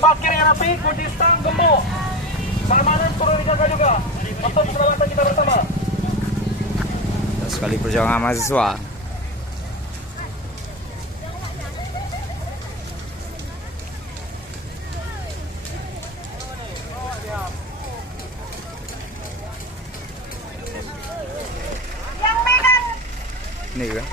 parkir yang rapi, kunci stang gemuk. Keamanan turun dijaga juga untuk keselamatan kita bersama. Sekali perjuangan mahasiswa. Ini kan?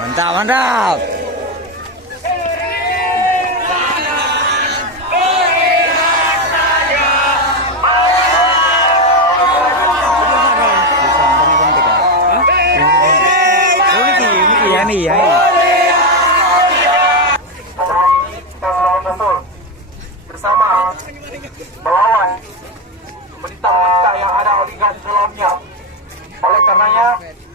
Mantap, mantap. Iya. Bersama melawan berita-berita yang ada oligarki dalamnya. Oleh karenanya,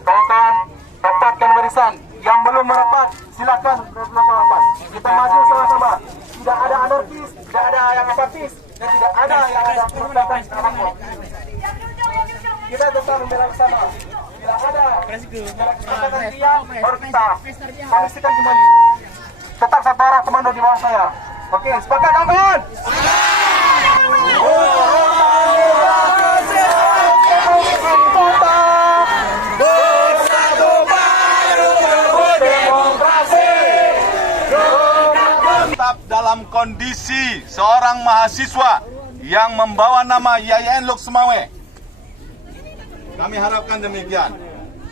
kawan-kawan dapatkan barisan. Yang belum merapat, silakan merapat. Kita maju sama-sama. Tidak ada anarkis, tidak ada yang apatis, dan tidak ada yang ada perbuatan apapun. Kita tetap membela bersama. Bila ada kesepakatan dia, baru kita pastikan kembali. Tetap satu arah komando di bawah saya. Oke, sepakat kawan-kawan? Tetap dalam kondisi seorang mahasiswa yang membawa nama YAIN Lok Semawe. Kami harapkan demikian.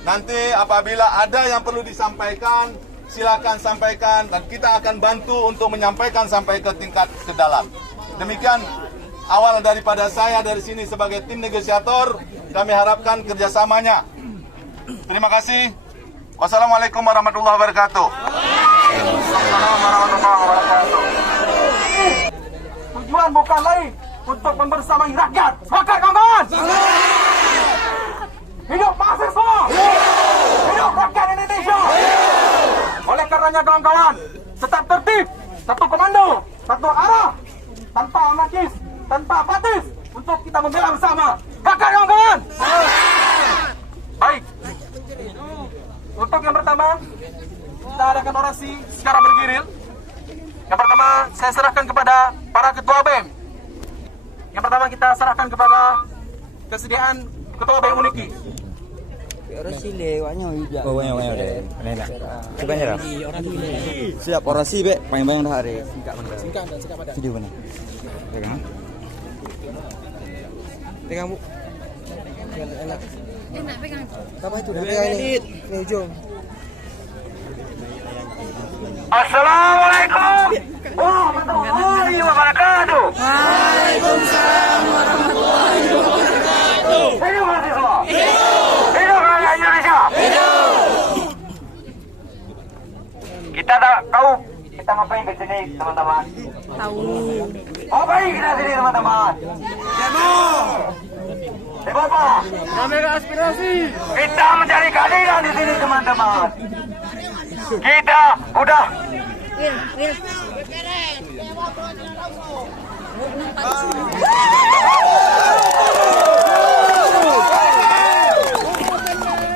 Nanti apabila ada yang perlu disampaikan, silakan sampaikan dan kita akan bantu untuk menyampaikan sampai ke tingkat ke dalam. Demikian awal daripada saya dari sini sebagai tim negosiator. Kami harapkan kerjasamanya. Terima kasih. Wassalamualaikum warahmatullahi wabarakatuh. Tujuan bukan lain untuk membersamai rakyat. Sepakat kawan-kawan? Hidup mahasiswa! Hidup rakyat Indonesia! Oleh karenanya kawan-kawan, tetap tertib, satu komando, satu arah, tanpa anarkis, tanpa apatis, untuk kita membela bersama. Sepakat kawan-kawan? Baik. Untuk yang pertama, kita adakan orasi secara bergiril. Yang pertama, saya serahkan kepada para ketua BEM. Yang pertama kita serahkan kepada kesediaan ketua BEM Uniki. Orasi lewatnya juga. Oh, banyak deh. Enak. Banyak dah. Siap orasi be, banyak-banyak dah hari. Singkat dan sikap padat. Video mana? Pegang. Pegang bu. Enak. Enak pegang. Apa itu? Pegang ini. Ini ujung. Assalamualaikum warahmatullahi wabarakatuh. Waalaikumsalam warahmatullahi wabarakatuh. Hidup mahasiswa. Hidup rakyat Indonesia. Kita tak tahu kita ngapain ke sini teman-teman. Tahu. Ngapain kita sini teman-teman? Demo apa? Kamera aspirasi. Kita mencari keadilan di sini teman-teman. Kita udah Wil.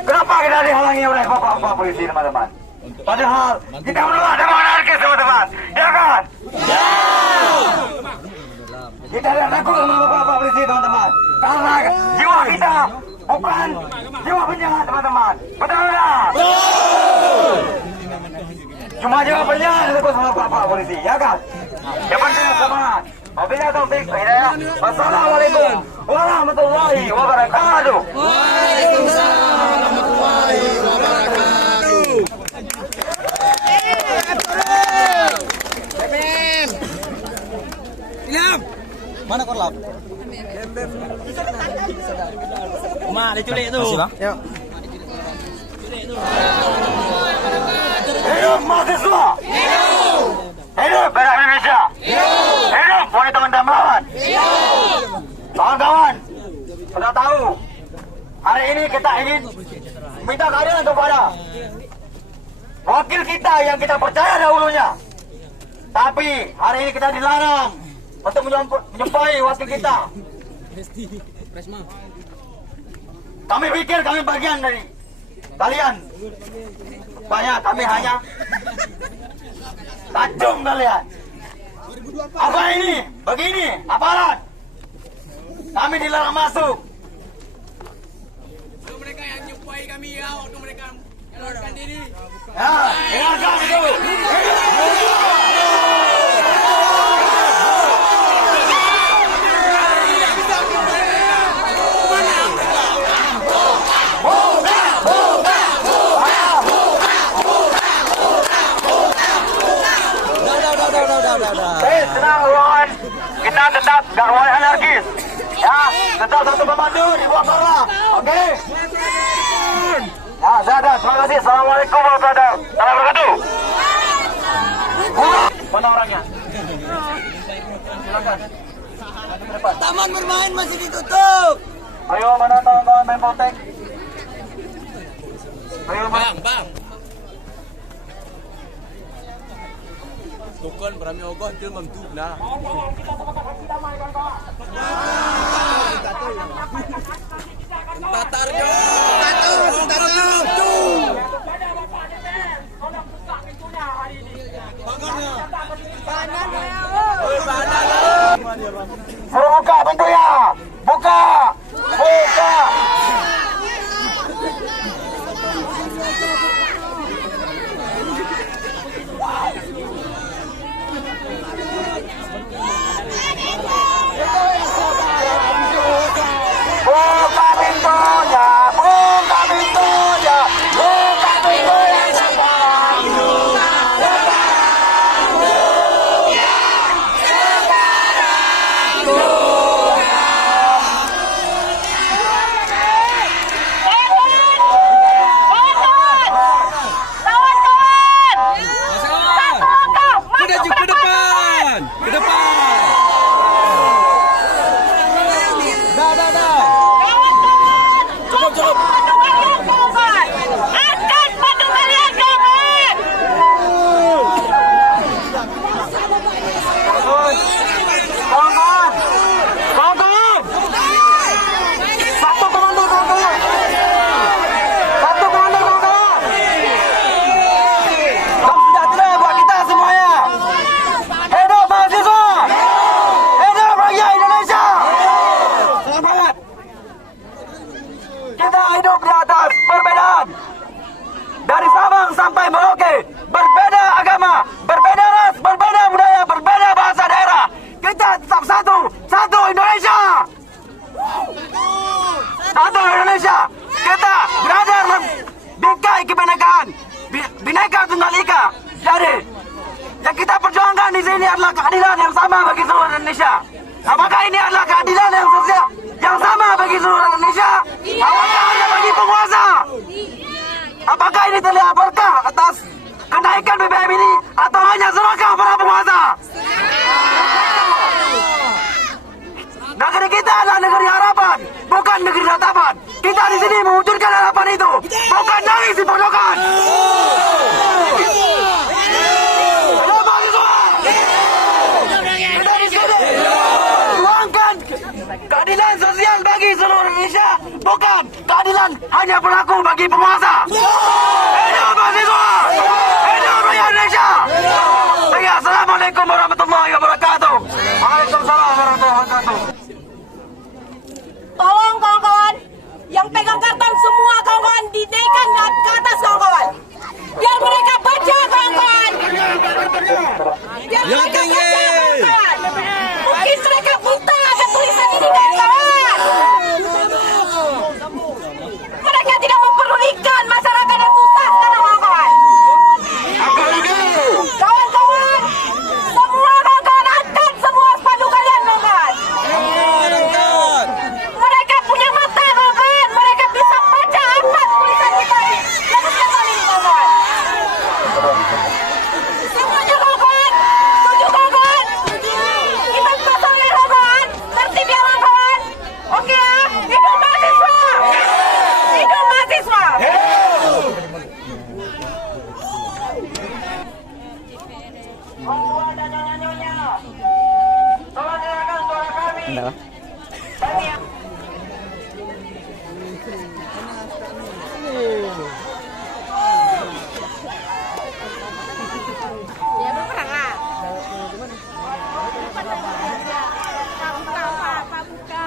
Kenapa kita dihalangi oleh bapak-bapak polisi teman-teman? Padahal kita belum ada anarkis teman-teman, ya kan? Ya. Kita tidak takut sama bapak-bapak polisi teman-teman, karena jiwa kita bukan jiwa penjahat teman-teman. Betul tidak? Betul. Cuma jiwa penjahat takut sama bapak polisi, ya kan? Yang penting semangat. Wabillahi taufiq wal hidayah. Wassalamualaikum warahmatullahi wabarakatuh. Waalaikumsalam warahmatullahi wabarakatuh. Mana korlap? Ma, diculik tu. Masih bang? Ya. Hidup mahasiswa. Hidup rakyat Indonesia. Hidup wanita dan melawan. Kawan-kawan, sudah tahu hari ini kita ingin minta keadilan kepada wakil kita yang kita percaya dahulunya. Tapi hari ini kita dilarang untuk menjumpai wakil kita. Kami pikir kami bagian dari kalian. Banyak kami hanya kacung kalian. Apa ini? Begini, aparat. Kami dilarang masuk. Mereka yang jumpai kami ya, waktu mereka melarikan diri. Ya, dengarkan itu. Tenang kawan, kita tetap gak boleh anarkis. Ya, tetap satu pemandu di bawah korlap. Oke? Ya, saya ada. Terima kasih. Assalamualaikum warahmatullahi wabarakatuh. Mana orangnya? Silakan. Taman bermain masih ditutup. Ayo, mana kawan-kawan main potek? Ayo, Bang. Tukun berami ogoh itu memtup nah. Tatar jo. Buka pintunya. Buka. Buka pintunya. Apakah ini adalah keadilan yang sosial yang sama bagi seluruh Indonesia? Apakah hanya bagi penguasa? Apakah ini terlihat berkah atas kenaikan BBM ini atau hanya serakah para penguasa? Negeri kita adalah negeri harapan, bukan negeri ratapan. Kita di sini mewujudkan harapan itu, bukan nangis di pojokan. Keadilan sosial bagi seluruh Indonesia, bukan keadilan hanya berlaku bagi penguasa. Hidup mahasiswa, hidup rakyat Indonesia. Assalamualaikum warahmatullahi wabarakatuh. Waalaikumsalam warahmatullahi wabarakatuh. Tolong kawan-kawan, yang pegang karton semua kawan-kawan dinaikkan ke atas kawan-kawan. Biar mereka baca kawan-kawan. Biar mereka baca kawan-kawan. Mungkin mereka buta akan tulisan ini kawan-kawan. Mereka tidak memperdulikan masyarakat yang susah. Enggak lah. Ya berperang lah. Buka.